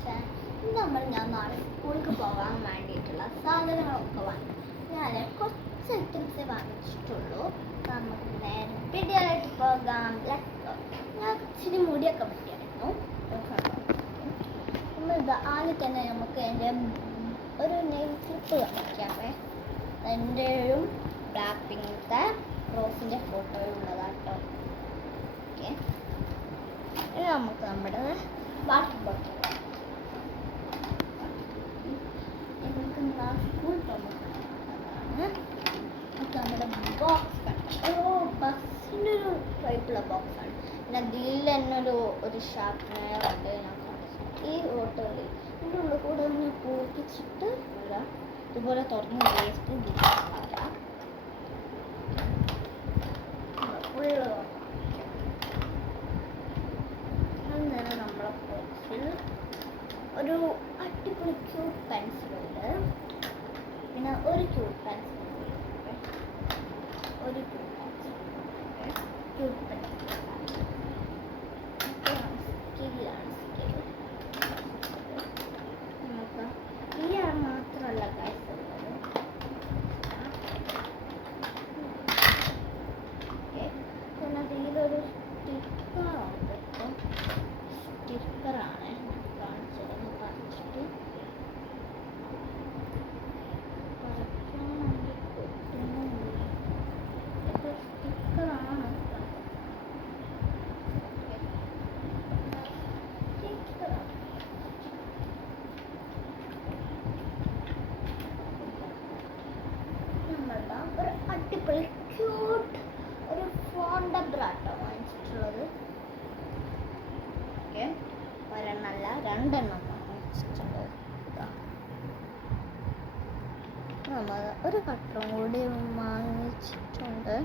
വെച്ചാൽ ഞാൻ നാളെ സ്കൂളിലേക്ക് പോകാൻ വേണ്ടിയിട്ടുള്ള സാധനങ്ങളൊക്കെ വാങ്ങി. ഞാൻ കുറച്ച് ഐറ്റംസേ വാങ്ങിച്ചിട്ടുള്ളൂ. നമുക്ക് നേരെ പിടിയായിട്ട് പോകാം. ഞാൻ ഇച്ചിരി മുടിയൊക്കെ പറ്റിയായിരുന്നു. നമ്മളിത് ആദ്യം തന്നെ നമുക്ക് എൻ്റെ ഒരു നെയിം സ്ലിപ്പ് കാണിക്കാമേ. എൻ്റെയും ബ്ലാക്ക് പിങ്കത്തെ റോസിൻ്റെ ഫോട്ടോയും ഉള്ളതാട്ടോ. ഓക്കെ, ഇനി നമുക്ക് നമ്മുടെ വാട്ടർ ബോട്ടിൽ സ്കൂൾ തുറന്നതാണ്. നമ്മുടെ ബോക്സ് ബസ്സിൻ്റെ ഒരു ടൈപ്പുള്ള ബോക്സാണ്. പിന്നെ അതിൽ തന്നെ ഒരു ഷാർപ്പ്നർ ഉണ്ട്. ഞാൻ ഈ ഓട്ടോയിൽ ഇതിൻ്റെ ഉള്ളിൽ കൂടെ ഒന്ന് പൂപ്പിച്ചിട്ട് ഇതുപോലെ തുറന്ന് വേസ്റ്റ് ഫുള്ള് അങ്ങനെ നമ്മളെ ബോക്സിൽ ഒരു അടിപൊളി ക്യൂട്ട് പെൻസിലുണ്ട്. പിന്നെ ഒരു ക്യൂട്ട് പെൻസിൽ, ഒരു ക്യൂട്ട് പെൻസിൽ, ക്യൂട്ട് പെൻസിൽ സ്കെയിലാണ്. സ്കെയിൽ നമുക്ക് ഈ മാത്രമല്ല കാഴ്ച ഉള്ളത്. ഓക്കെ, പിന്നെ ഇതിലൊരു സ്റ്റിക്കറുണ്ട്. ഇപ്പം സ്റ്റിക്കറാണ് കാണിച്ചതെന്ന് പറഞ്ഞിട്ട് ഒരു അടിപൊളി ക്യൂട്ട് ഒരു ഫോണിൻ്റെ ബ്രാട്ടോ വാങ്ങിച്ചിട്ടുള്ളത്. ഓക്കെ, ഒരെണ്ണമല്ല രണ്ടെണ്ണം വാങ്ങിച്ചിട്ടുണ്ട്. നമ്മൾ ഒരു കട്ടറും കൂടി വാങ്ങിച്ചിട്ടുണ്ട്.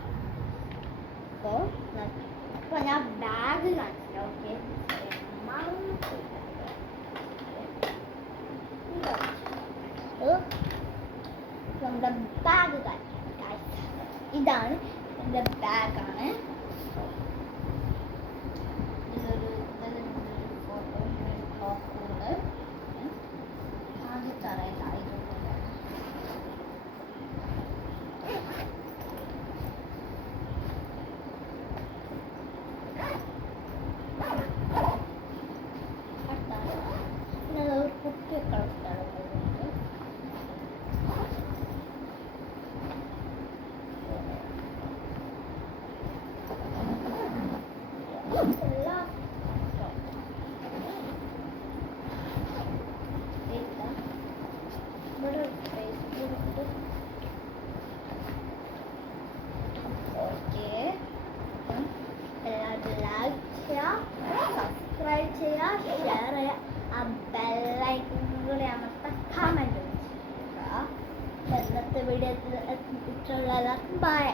അപ്പോൾ ഞാൻ ബാഗ് കാണിച്ചില്ല. ഓക്കെ, നമ്മുടെ ബാഗ് കാണിക്കാം. ഇതാണ് എൻ്റെ ബാഗാണ്. ഇതിലൊരു ഫോട്ടോ ടോപ്പുണ്ട്. ആദ്യത്തെ അറിയില്ല പിന്നെ ഒരു കുപ്പിയൊക്കെ സ്ഥലമുണ്ട്. സബ്സ്ക്രൈബ് ചെയ്യുക, ഷെയർ ചെയ്യുക, ആ ബെല്ലൈക്കൺ കൂടി അമർത്താൻ കമൻറ്റ് ചെയ്യുക. ഇന്നത്തെ വീഡിയോത്തിൽ ബൈ.